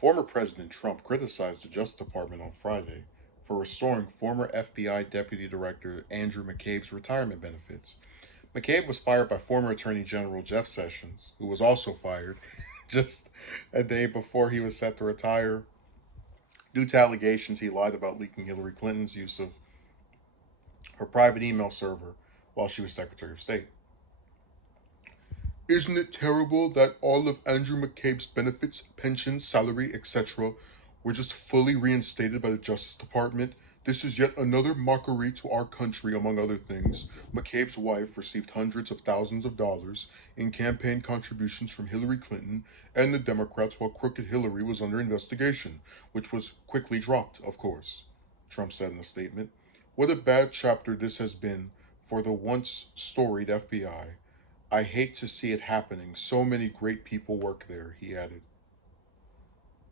Former President Trump criticized the Justice Department on Friday for restoring former FBI Deputy Director Andrew McCabe's retirement benefits. McCabe was fired by former Attorney General Jeff Sessions, who was also fired just a day before he was set to retire due to allegations he lied about leaking Hillary Clinton's use of her private email server while she was Secretary of State. Isn't it terrible that all of Andrew McCabe's benefits, pensions, salary, etc., were just fully reinstated by the Justice Department? This is yet another mockery to our country, among other things. McCabe's wife received hundreds of thousands of dollars in campaign contributions from Hillary Clinton and the Democrats while crooked Hillary was under investigation, which was quickly dropped, of course, Trump said in a statement. What a bad chapter this has been for the once storied FBI. I hate to see it happening. So many great people work there, he added.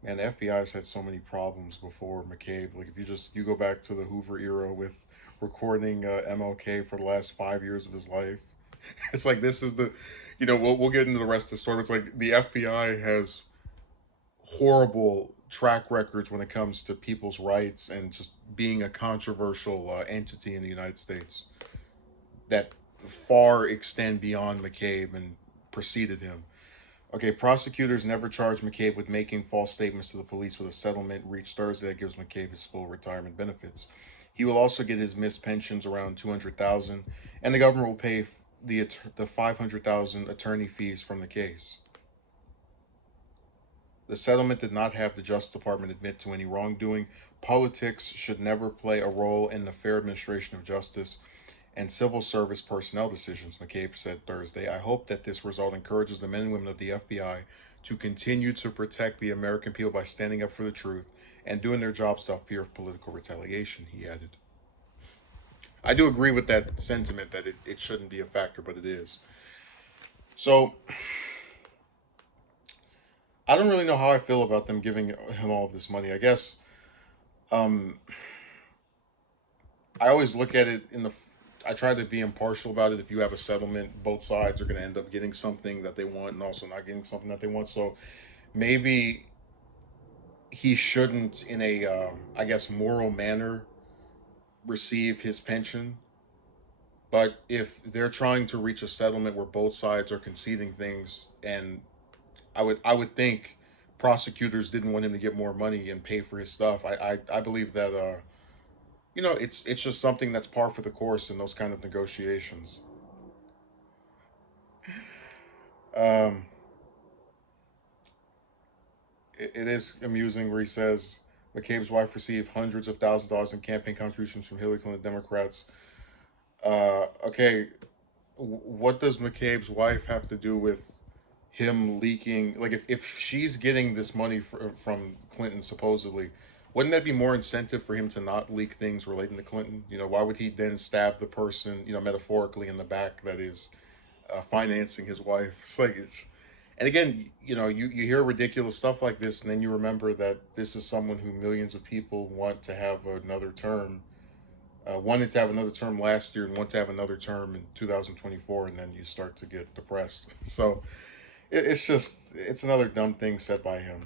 Man, the FBI's had so many problems before McCabe. Like if you go back to the Hoover era with recording MLK for the last 5 years of his life, it's like this is the, we'll get into the rest of the story. But it's like the FBI has horrible track records when it comes to people's rights and just being a controversial entity in the United States that far extend beyond McCabe and preceded him. Okay, prosecutors never charged McCabe with making false statements to the police with a settlement reached Thursday that gives McCabe his full retirement benefits. He will also get his missed pensions around $200,000, and the government will pay the $500,000 attorney fees from the case. The settlement did not have the Justice Department admit to any wrongdoing. Politics should never play a role in the fair administration of justice and civil service personnel decisions, McCabe said Thursday. I hope that this result encourages the men and women of the FBI to continue to protect the American people by standing up for the truth and doing their jobs without fear of political retaliation, he added. I do agree with that sentiment that it shouldn't be a factor, but it is. So, I don't really know how I feel about them giving him all of this money. I guess um, I always look at it I try to be impartial about it. If you have a settlement, both sides are going to end up getting something that they want and also not getting something that they want. So maybe he shouldn't, in a, I guess, moral manner, receive his pension. But if they're trying to reach a settlement where both sides are conceding things, and I would think prosecutors didn't want him to get more money and pay for his stuff. I believe that it's just something that's par for the course in those kind of negotiations. Um, it is amusing where he says McCabe's wife received hundreds of thousands of dollars in campaign contributions from Hillary Clinton Democrats. Okay, what does McCabe's wife have to do with him leaking? Like, if she's getting this money from Clinton supposedly, wouldn't that be more incentive for him to not leak things relating to Clinton? Why would he then stab the person, metaphorically in the back that is financing his wife? It's like and again, you hear ridiculous stuff like this, and then you remember that this is someone who millions of people want to have another term. Wanted to have another term last year and want to have another term in 2024, and then you start to get depressed. So it's another dumb thing said by him.